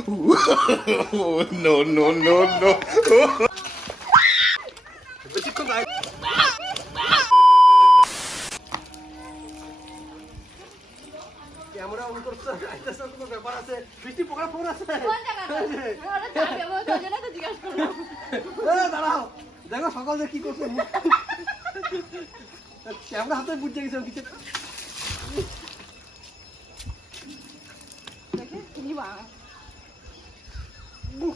no, no, no, no. Camera on করছে আইতেছে কোনো ব্যাপার আছে? বৃষ্টি পোকা ফোন আছে? দাঁড়াও। দেখো সকাল কি করছে ক্যামেরা হাতে বুঝতে গেছে কিছু দেখে, তুমি।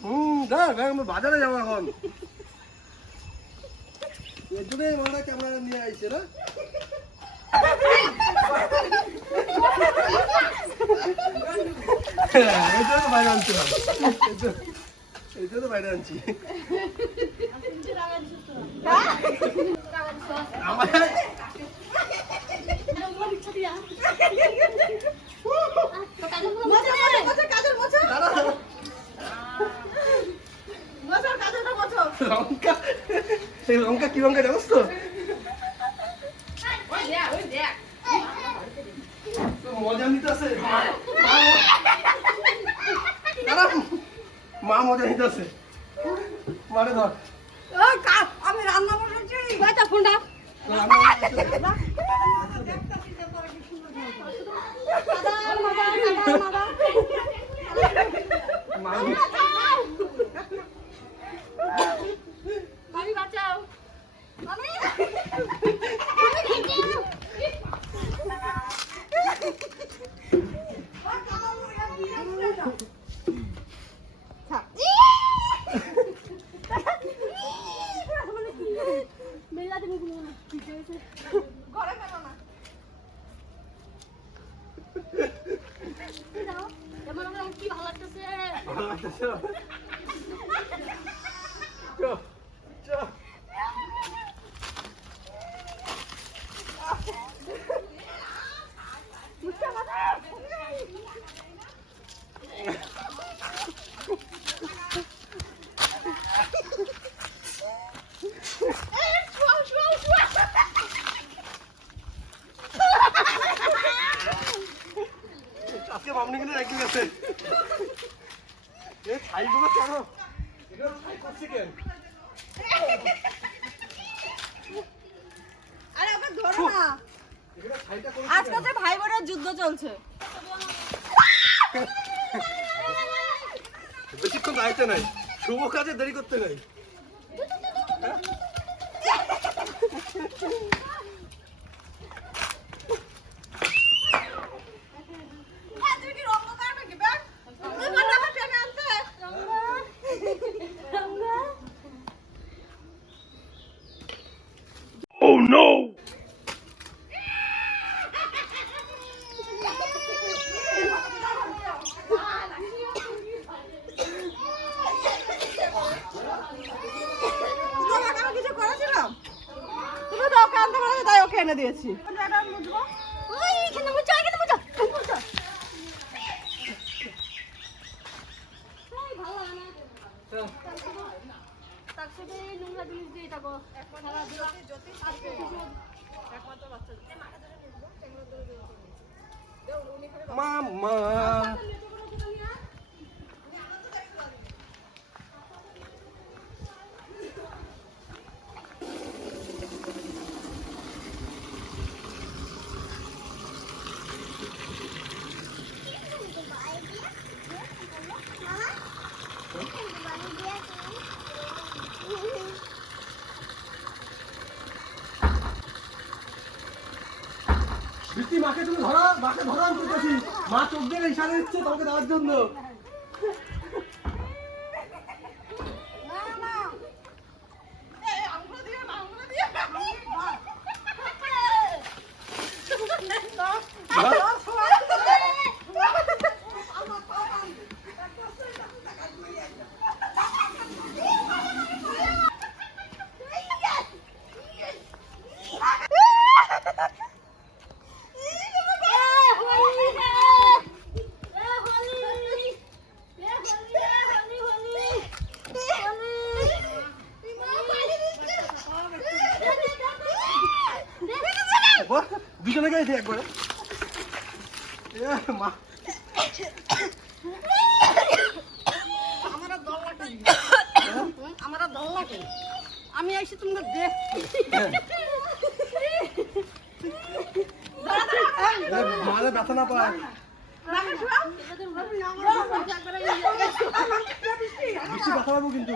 হুম দাঁড়া ভাই আমরা বাজারে যাব এখন। এর জন্যই মারা ক্যামেরা নিয়ে আইছে না? এই জন্য বাইরে আনছিলাম এই জন্য- এই জন্য বাইরে আনছি। আমার কি লঙ্কা জানোস তো মজা নিতে আছে দাঁড়া মা মজা নিতে আছে মারে ধর আমি রান্না বসেছি বাচ্চা ফোনটা মামি ঘরে কি ভালো লাগতেছে ভালো লাগতেছে চো চো আজকে মামনি কিন্তু একদিন আছে এ ছাইগুলো কেন এগুলো ছাই করছি কেন? আরে ওকে ধরো না। আজকে? যে ভাই বোনের যুদ্ধ চলছে। বেশিক্ষণ দাঁড়াইতে নাই। শুভ কাজে দেরি করতে নাই তুই কি রঙ্গ কাটবে কি ব্যাগ তুই ফটাফট টেনে আনতে রঙ্গা Oh no! তোমাকে আমি কিছু করেছিলাম তুমি তো ওকে আনতে পারো তাই ওকে এনে দিয়েছি কোন জায়গায় মুছবো ওই এখানে মুছো এখানে মুছো এখানে মুছো এই ভালো লাগে না তার সাথে এই নোংরা জিনিস দিয়ে এটা গো সারা দিন মামা বৃষ্টি, মাকে তুমি ধরো, মাকে ধরো, আমি মা চোখ দিয়ে ইশারা দিচ্ছে তোমাকে দেওয়ার জন্য। গেছি একবারে। মা। আমরা দল লাগে আমি আইছি তোমরা দেখতে মারে ব্যথা না পায়। কিন্তু।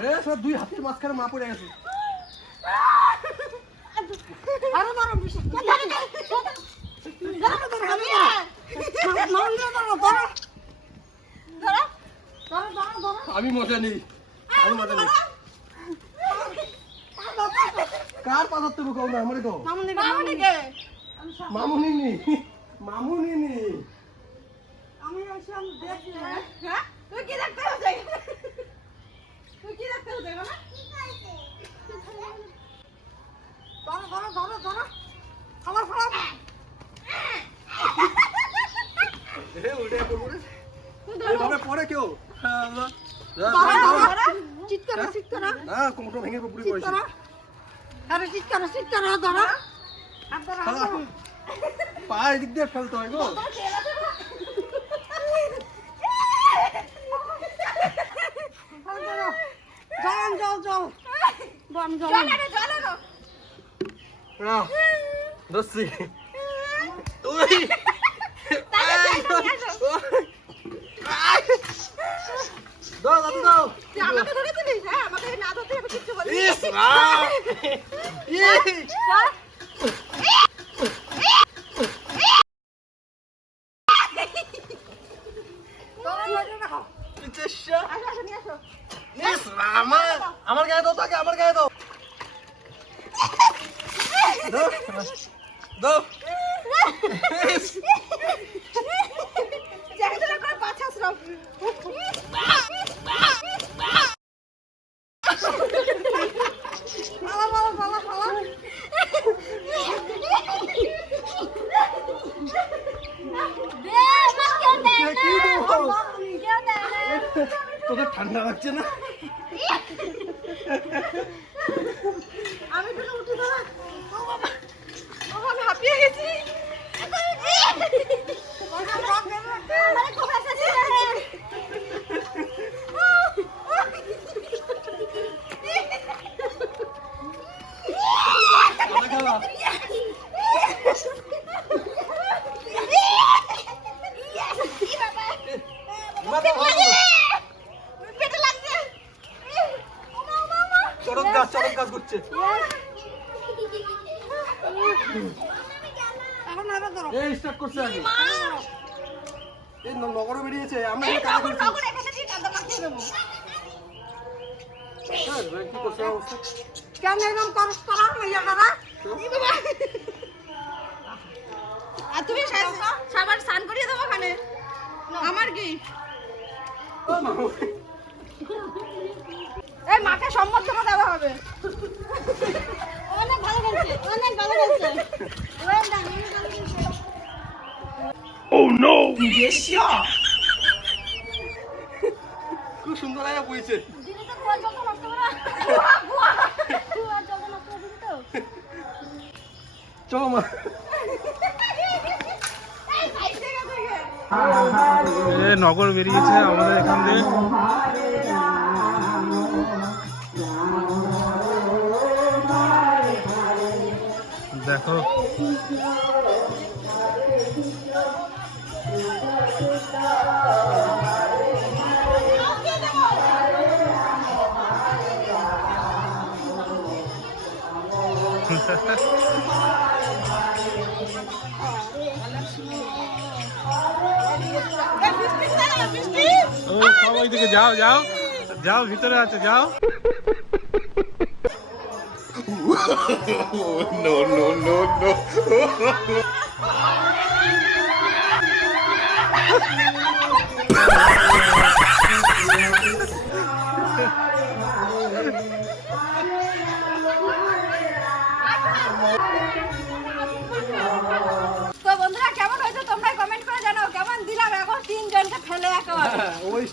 এ সব দুই হাতের মাঝখানে মা পড়ে গেছে। আরও আমি মজা নেই। আমি মজা নেই। কার পা ধরতে কও না আমারে। মামুনি নি মামুনি নি আমি আসলাম দেখতে। হ্যাঁ? তুই কি দেখতে হচ্ছে তুই কি দেখতে হচ্ছে না ধরো ধরো ধরো ধরো আমার ফলা এ উল্টে পড়ব রে এইভাবে পড়ে কেউ হ্যাঁ, না চিৎ করো চিৎ করো না কোমরটা ভেঙে পুরি পড়েছে করো আরে চিৎ করো চিৎ করো ধরো ধরো। পা এদিক দিয়ে ফেলতে হয় গো। জল জল জল। জল। জল জল না দস্তি ওই। দাও দাদু দাও। তুই আমাকে ধরে দিলিস হ্যাঁ আমাকে না ধরতে আমি কিচ্ছু বলিনি। ইস রাম ইস ইতেশা ইস রাম আমার গায়ে দাও তাকে আমার গায়ে দাও। দাও দাও। ঠান্ডা লাগছে না? আমি তো উঠে দাঁড়া। ও বাবা ও আমি হাঁপিয়ে গেছি। আমার খুব এসেছে খানা খাওয়া মাথা ভালো পেটে লাগছে চরক গাছ চরক গাছ ঘুরছে এখন নাড়া ধরো এই স্টার্ট করছে আগে। এই নগরে বেরিয়েছে আমরা ভাই, কি করছে অবস্থা? কেন এরকম করস করা মাইয়া করা। আর তুমি সবার স্নান করিয়ে দেবো ওখানে? আমার কি? এই মাকে সম্বর্ধনা দেওয়া হবে। অনেক ভালো খেলছে অনেক ভালো খেলছে। Oh no! খুব সুন্দর আয়া বইছে। চলো মা। এই সাইড থেকে থেকে এ নগর বেরিয়েছে আমাদের এখান দিয়ে। দেখো। ওইদিকে যাও যাও যাও ভিতরে আছে যাও no no no no!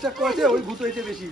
Start করেছে ওই ভূত হয়েছে বেশি।